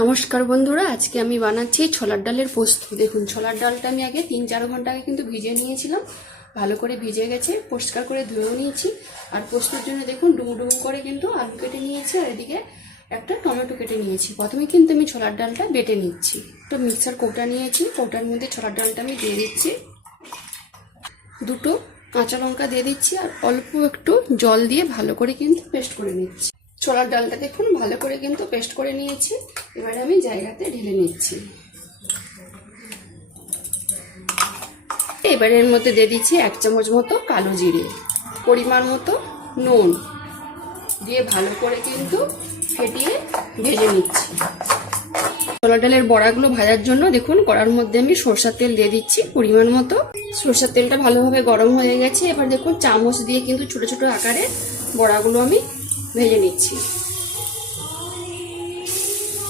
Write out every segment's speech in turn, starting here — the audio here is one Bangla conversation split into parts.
নমস্কার বন্ধুরা, আজকে আমি বানাচ্ছি ছোলার ডালের পোস্ত। দেখুন, ছোলার ডালটা আমি আগে 3-4 ঘন্টা আগে কিন্তু ভিজিয়ে নিয়েছিলাম। ভালো করে ভিজে গেছে, পরিষ্কার করে ধুয়েও নিয়েছি। আর পোস্তর জন্য দেখুন ডুমো ডুমো করে কিন্তু আলু কেটে নিয়েছি, আর এদিকে একটা টমেটো কেটে নিয়েছি। প্রথমে কিন্তু আমি ছোলার ডালটা বেটে নিচ্ছি। তো মিক্সার কৌটা নিয়েছি, কৌটার মধ্যে ছোলার ডালটা আমি দিয়ে দিচ্ছি। দুটো কাঁচা লঙ্কা দিয়ে দিচ্ছি, আর অল্প একটু জল দিয়ে ভালো করে কিন্তু পেস্ট করে নিচ্ছি। ছোলার ডালটা দেখুন ভালো করে কিন্তু পেস্ট করে নিয়েছি। এবারে আমি জায়গাতে ঢেলে নিচ্ছি। এবারে এর মধ্যে দিয়ে দিচ্ছি 1 চামচ মতো কালো জিরে, পরিমাণ মতো নুন দিয়ে ভালো করে কিন্তু ফেটিয়ে ভেজে নিচ্ছি। ছোলার ডালের বড়াগুলো ভাজার জন্য দেখুন কড়ার মধ্যে আমি সরষের তেল দিয়ে দিচ্ছি পরিমাণ মতো। সরষের তেলটা ভালোভাবে গরম হয়ে গেছে। এবার দেখুন চামচ দিয়ে কিন্তু ছোট ছোট আকারে বড়াগুলো আমি ভেজে নিচ্ছি।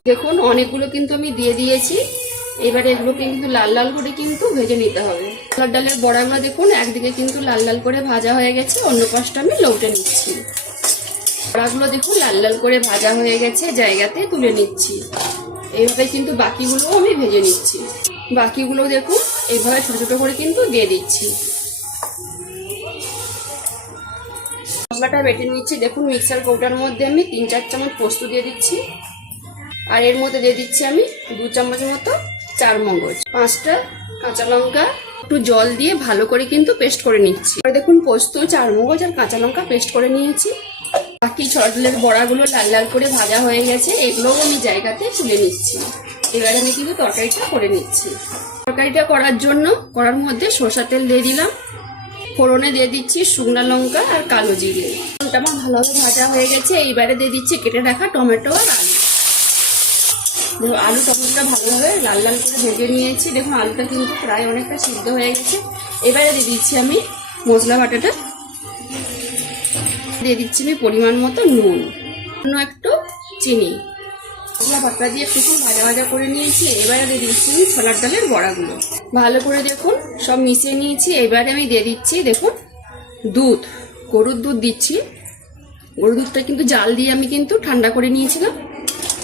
দেখুন অনেকগুলো কিন্তু আমি দিয়ে দিয়েছি। এবারে এগুলোকে কিন্তু লাল লাল করে কিন্তু ভেজে নিতে হবে। ছোলার ডালের বড়াগুলো দেখুন একদিকে কিন্তু লাল লাল করে ভাজা হয়ে গেছে, অন্য পাশটা আমি লউটে নিচ্ছি। বড়াগুলো দেখুন লাল লাল করে ভাজা হয়ে গেছে, জায়গাতে তুলে নিচ্ছি। এইভাবে কিন্তু বাকিগুলো আমি ভেজে নিচ্ছি। বাকিগুলো দেখুন এইভাবে ছোট ছোট করে কিন্তু দিয়ে দিচ্ছি। মশলাটা বেটে নিচ্ছি। দেখুন মিক্সার কৌটার মধ্যে আমি 3-4 চামচ পোস্ত দিয়ে দিচ্ছি, আর এর মধ্যে দিয়ে দিচ্ছি আমি 2 চামচ মতো চারমগজ, 5টা কাঁচা লঙ্কা, একটু জল দিয়ে ভালো করে কিন্তু পেস্ট করে নিচ্ছি। দেখুন পোস্ত, চারমগজ আর কাঁচা লঙ্কা পেস্ট করে নিয়েছি। বাকি ছোলার ডালের বড়াগুলো লাল লাল করে ভাজা হয়ে গেছে, এগুলোও আমি জায়গাতে তুলে নিচ্ছি। এবার আমি কিন্তু তরকারিটা করে নিচ্ছি। তরকারিটা করার জন্য কড়ার মধ্যে সরষের তেল দিয়ে দিলাম, ফোড়নে দিয়ে দিচ্ছি শুকনো লঙ্কা আর কালো জিরে। আমার ভালোভাবে ভাজা হয়ে গেছে। এইবারে দিয়ে দিচ্ছি কেটে রাখা টমেটো আর আলু। দেখুন আলু টমেটোটা ভালোভাবে লাল লাল করে ভেজে নিয়েছি। দেখুন আলুটা কিন্তু প্রায় অনেকটা সিদ্ধ হয়ে গেছে। এবারে দিয়ে দিচ্ছি আমি মশলা বাটাটা, দিয়ে দিচ্ছি আমি পরিমাণ মতো নুন, একটু চিনি। মশলা বাটা দিয়ে একটু ভাজা ভাজা করে নিয়েছি। এবারে দিয়ে দিচ্ছি আমি ছোলার ডালের বড়াগুলো, ভালো করে দেখুন সব মিশিয়ে নিয়েছি। এবারে আমি দিয়ে দিচ্ছি দেখুন দুধ, গরুর দুধ দিচ্ছি। গরুর দুধটা কিন্তু জাল দিয়ে আমি কিন্তু ঠান্ডা করে নিয়েছিলাম,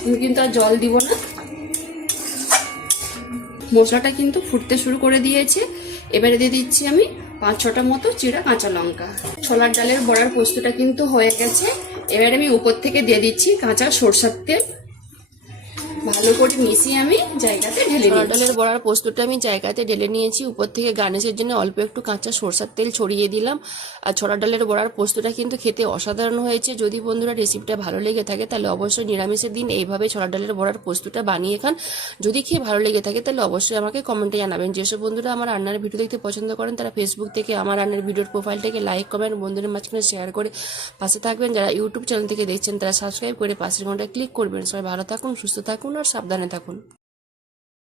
আমি কিন্তু আর জল দিব না। মশলাটা কিন্তু ফুটতে শুরু করে দিয়েছে। এবারে দিয়ে দিচ্ছি আমি 5-6টা মতো চিরা কাঁচা লঙ্কা। ছোলার ডালের বড়ার পোস্তটা কিন্তু হয়ে গেছে। এবারে আমি উপর থেকে দিয়ে দিচ্ছি কাঁচা সরষের তেল, ভালো করে মিশিয়ে আমি জায়গাতে ঢেলে নিই। ছোলার ডালের বড়ার পোস্তটা আমি জায়গাতে ঢেলে নিয়েছি। উপর থেকে গার্নিশের জন্য অল্প একটু কাঁচা সরষের তেল ছড়িয়ে দিলাম। আর ছোলার ডালের বড়ার পোস্তটা কিন্তু খেতে অসাধারণ হয়েছে। যদি বন্ধুরা রেসিপিটা ভালো লেগে থাকে তাহলে অবশ্যই নিরামিষের দিন এইভাবে ছোলার ডালের বড়ার পোস্তটা বানিয়ে খান। যদি খেয়ে ভালো লেগে থাকে তাহলে অবশ্যই আমাকে কমেন্টে জানাবেন। যেসব বন্ধুরা আমার রান্নার ভিডিও দেখতে পছন্দ করেন তারা ফেসবুক থেকে আমার রান্নার ভিডিওর প্রোফাইলটাকে লাইক কমেন্ট বন্ধুদের মাঝখানে শেয়ার করে পাশে থাকবেন। যারা ইউটিউব চ্যানেল থেকে দেখছেন তারা সাবস্ক্রাইব করে পাশের ঘন্টায় ক্লিক করবেন। সবাই ভালো থাকুন, সুস্থ থাকুন আর সাবধানে থাকুন।